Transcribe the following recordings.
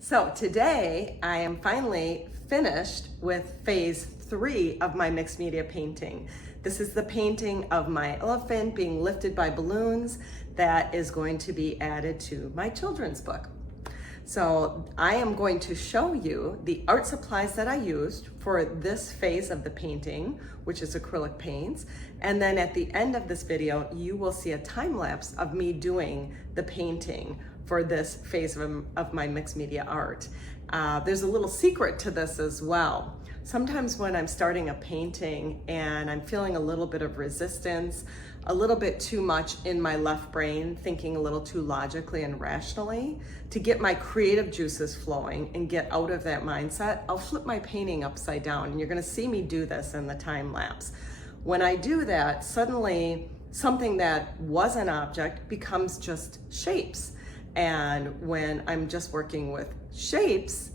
So today I am finally finished with phase 3 of my mixed media painting. This is the painting of my elephant being lifted by balloons that is going to be added to my children's book. So I am going to show you the art supplies that I used for this phase of the painting, which is acrylic paints. And then at the end of this video, you will see a time lapse of me doing the painting for this phase of my mixed media art. There's a little secret to this as well. Sometimes when I'm starting a painting and I'm feeling a little bit of resistance, a little bit too much in my left brain, thinking a little too logically and rationally, to get my creative juices flowing and get out of that mindset, I'll flip my painting upside down. And you're gonna see me do this in the time lapse. When I do that, suddenly something that was an object becomes just shapes. And when I'm just working with shapes,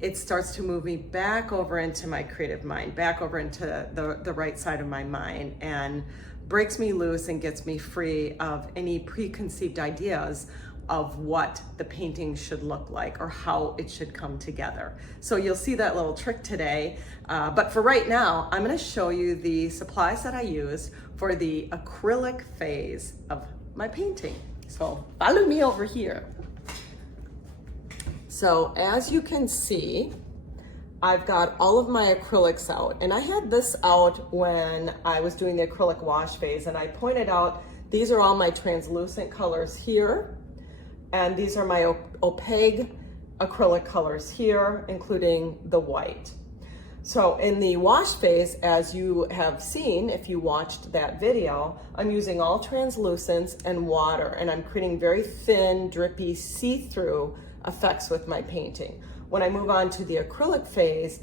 it starts to move me back over into my creative mind, back over into the right side of my mind, and breaks me loose and gets me free of any preconceived ideas of what the painting should look like or how it should come together. So you'll see that little trick today. But for right now, I'm gonna show you the supplies that I used for the acrylic phase of my painting. So follow me over here. So as you can see, I've got all of my acrylics out, and I had this out when I was doing the acrylic wash phase, and I pointed out these are all my translucent colors here, and these are my opaque acrylic colors here, including the white. So in the wash phase, as you have seen, if you watched that video, I'm using all translucents and water, and I'm creating very thin, drippy, see-through effects with my painting. When I move on to the acrylic phase,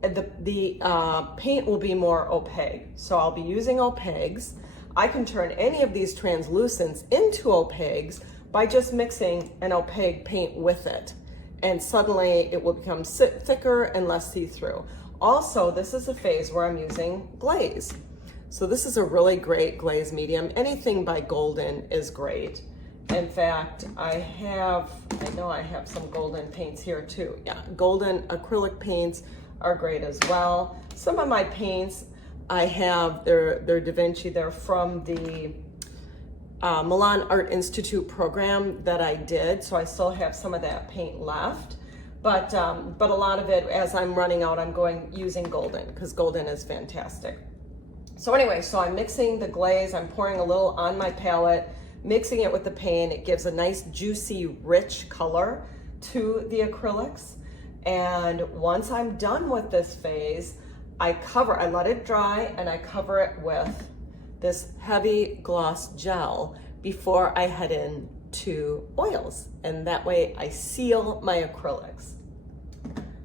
the paint will be more opaque. So I'll be using opaques. I can turn any of these translucents into opaques by just mixing an opaque paint with it. And suddenly it will become thicker and less see-through. Also, this is a phase where I'm using glaze. So this is a really great glaze medium. Anything by Golden is great. In fact, I know I have some Golden paints here too. Yeah, Golden acrylic paints are great as well. Some of my paints I have, they're Da Vinci. They're from the Milan Art Institute program that I did. So I still have some of that paint left. But a lot of it, as I'm running out, I'm using Golden because Golden is fantastic. So anyway, so I'm mixing the glaze. I'm pouring a little on my palette, mixing it with the paint. It gives a nice, juicy, rich color to the acrylics. And once I'm done with this phase, I let it dry, and I cover it with this heavy gloss gel before I head into oils. And that way I seal my acrylics.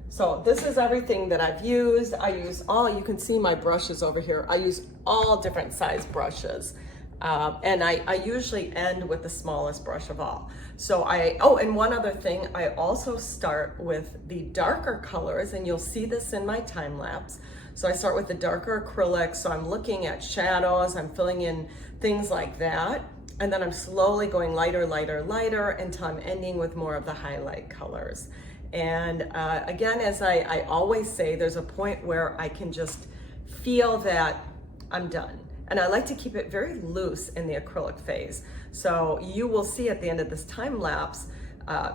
So this is everything that I've used. You can see my brushes over here. I use all different size brushes. And I usually end with the smallest brush of all. So and one other thing, I also start with the darker colors, and you'll see this in my time lapse. So I start with the darker acrylics, so I'm looking at shadows, I'm filling in things like that, and then I'm slowly going lighter, lighter, lighter until I'm ending with more of the highlight colors. And again, as I always say, there's a point where I can just feel that I'm done. And I like to keep it very loose in the acrylic phase. So you will see at the end of this time lapse,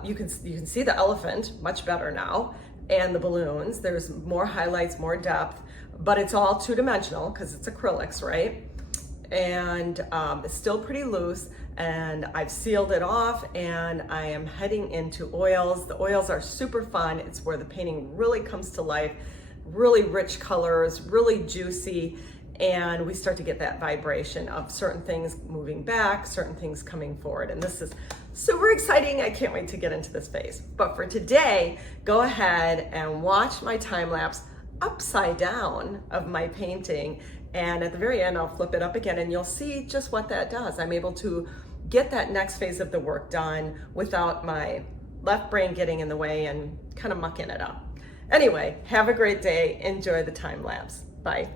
you can see the elephant much better now, and the balloons. There's more highlights, more depth, but it's all two-dimensional because it's acrylics, right? And it's still pretty loose, and I've sealed it off, and I am heading into oils. The oils are super fun. It's where the painting really comes to life, really rich colors, really juicy. And we start to get that vibration of certain things moving back, certain things coming forward. And this is super exciting. I can't wait to get into this phase. But for today, go ahead and watch my time lapse upside down of my painting. And at the very end, I'll flip it up again, and you'll see just what that does. I'm able to get that next phase of the work done without my left brain getting in the way and kind of mucking it up. Anyway, have a great day. Enjoy the time lapse. Bye.